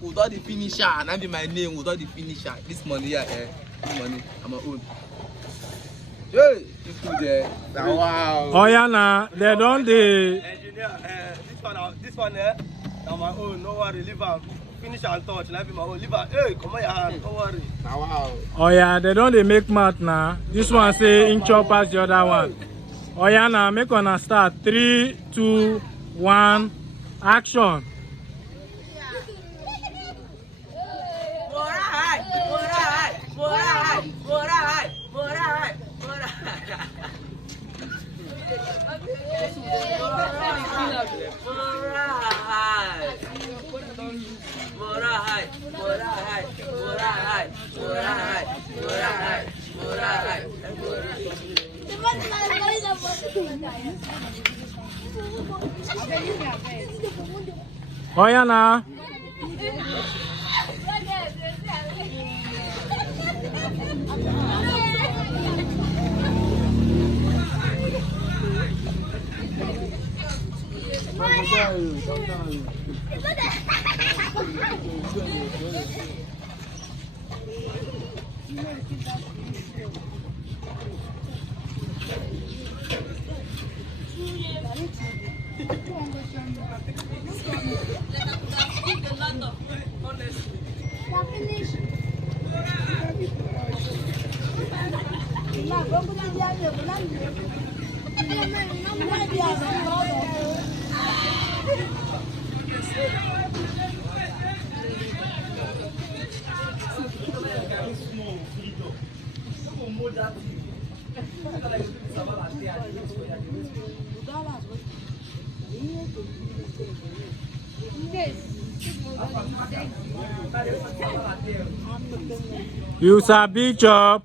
without the finisher, and I be my name without the finisher. This money here, this money, I'm my own. Hey, people there. Wow. Oh yeah, nah. They don't the. Engineer, this one now my own. No worry, leave am. Finish and touch. Let be my own. Leave am. Hey, come on your hand. Don't worry. Wow. Oh yeah, they don't they make math now. This one say in chop as the other one. Oh yeah, now make on a start. 3, 2, 1, action. Oh yeah, now. You sabi chop.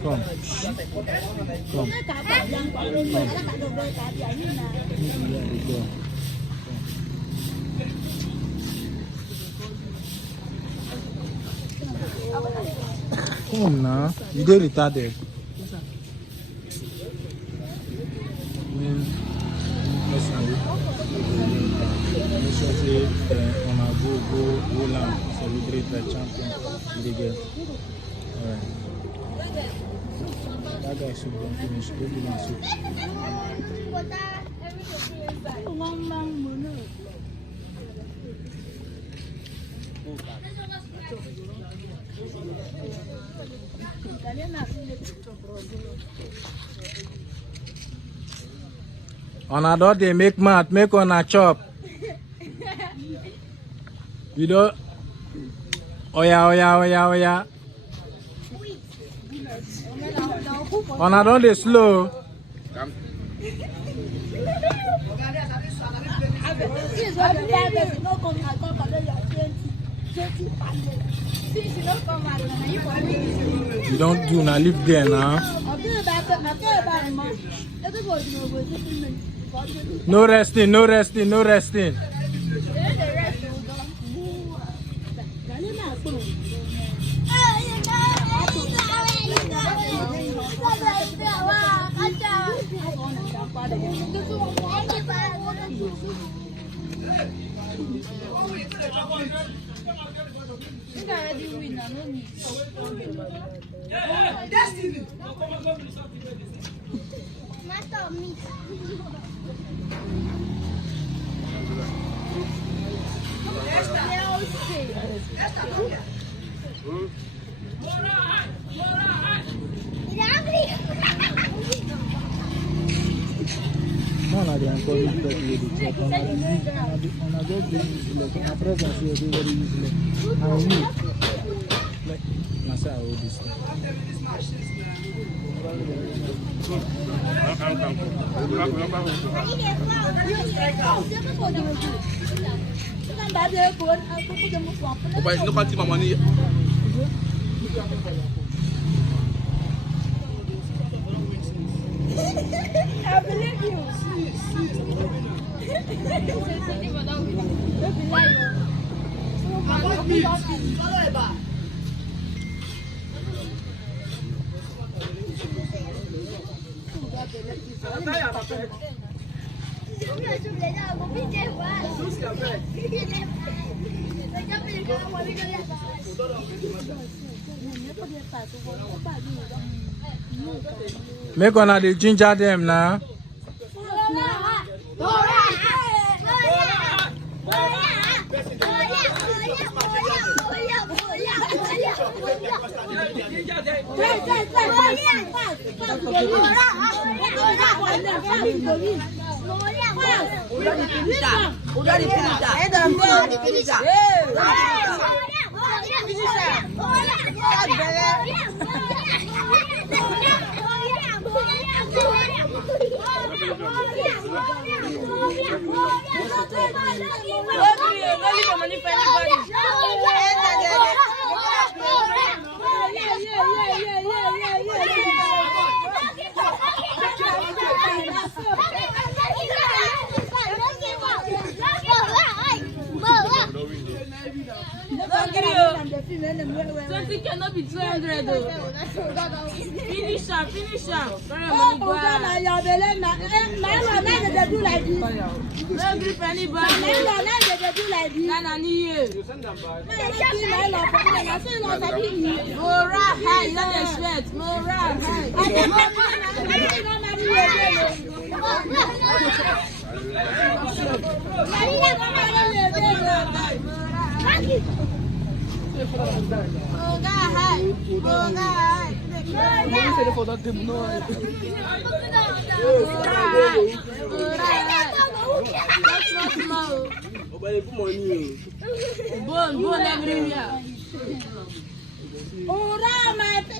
Come. Come. Come now. You did retarded. On a go land, celebrate the champion league. Alright. That guy should be finished. Go do my soup. On a dot they make mat, make on a chop. You don't. Oh yeah. On a dot they slow. You don't do now, live there now. No resting. Destiny. One of the encourage that we do. On a good day, on a presence, you do very easily. And you, like, Massa, all this thing. But no party my money. I believe you. Make one of the ginger them now. Something cannot be 200 though. Finish up. Every penny back. Morale high, not the sweat. Morale high. Bone everywhere.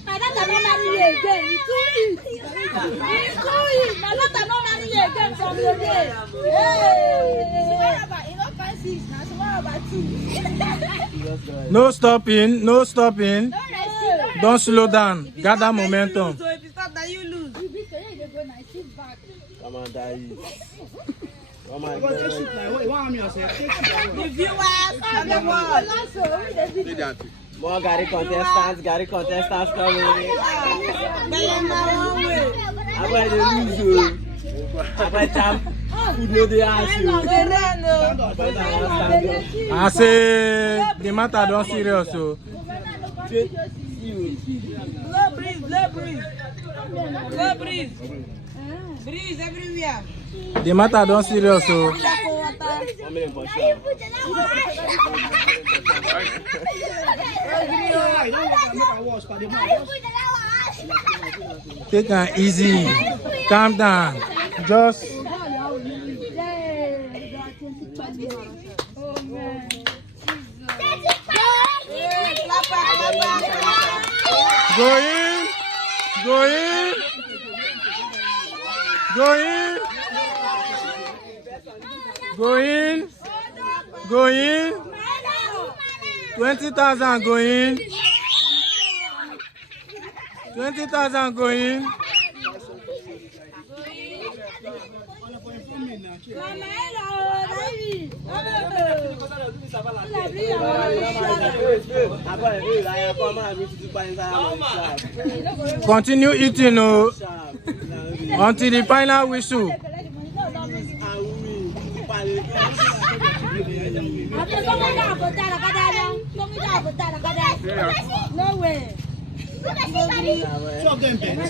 My daughter not marry again. My daughter not marry again from the day. No stopping, no stopping. Don't slow down. Gather momentum. So if you stop, then you lose. Come on, Daddy. Come on, The viewers and the world. more Gary contestants coming. I'm going to lose you. I'm going to food no dey ask you. I say the matter don't serious so. Blow breeze. Breeze everywhere. The matter don't serious so. Take it easy. Calm down. Just go in. Go in. Go in. Go in. Go in. 20,000 go in. 20,000 go in. Continue eating until the final whistle. No way. Two of them bent.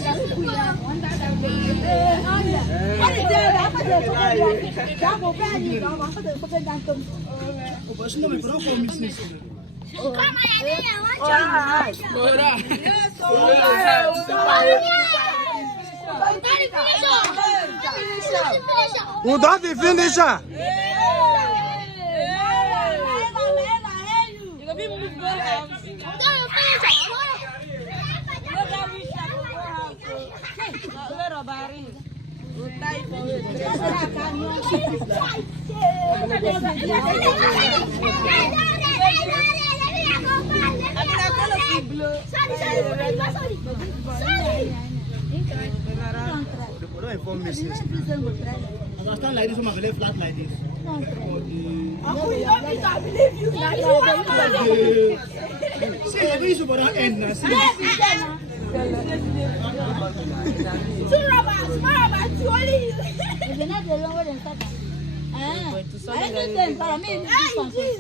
Oh, but she know me, but don't call me snitch. Who does the finisher? Don't inform me since. I stand like this, I'm going to flat like this. See, I believe you about that end now. See,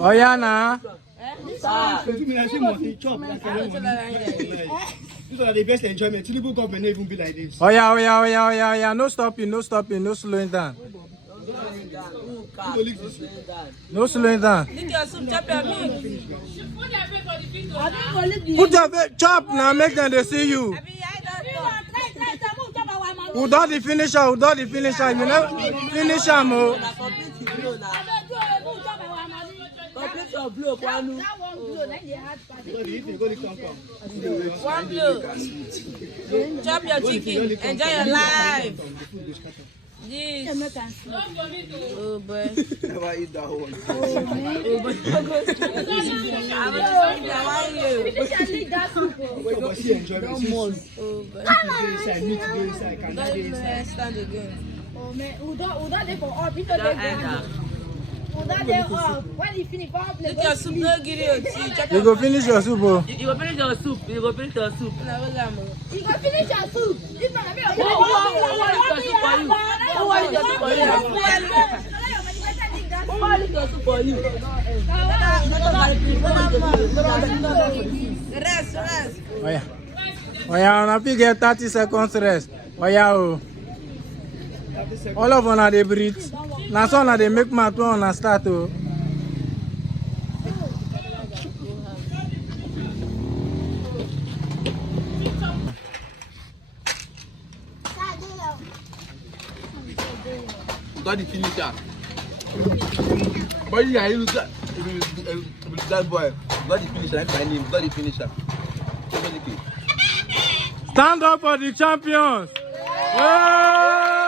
Oh yeah, nah. give me that same money, chop like I don't want. These are the best enjoyment. Tinubu government not even be like this. Oh yeah. No stopping, no slowing down. No slowing down. Put your face, chop now, make them they see you. Who does the finisher? You know, finish him. Complete your blow, one blow. Chop your chicken. Enjoy your life. Yes. Oh boy. Never eat that one. But she enjoy me. Stand again. Oh man, who don't they for all people they go. When you finish, Look your soup, no give you tea. You go finish your soup, oh. You go finish your soup. you go finish your soup. If not, Who want your soup for you? Rest. Oh yeah, on a get 30 seconds rest. Oh yeah, oh. All of them they breathe. Now some they make my one and start oh. Got the finisher. But yeah, you got that boy. Got the finisher. That's my name. Got the finisher. Stand up for the champions. Yeah!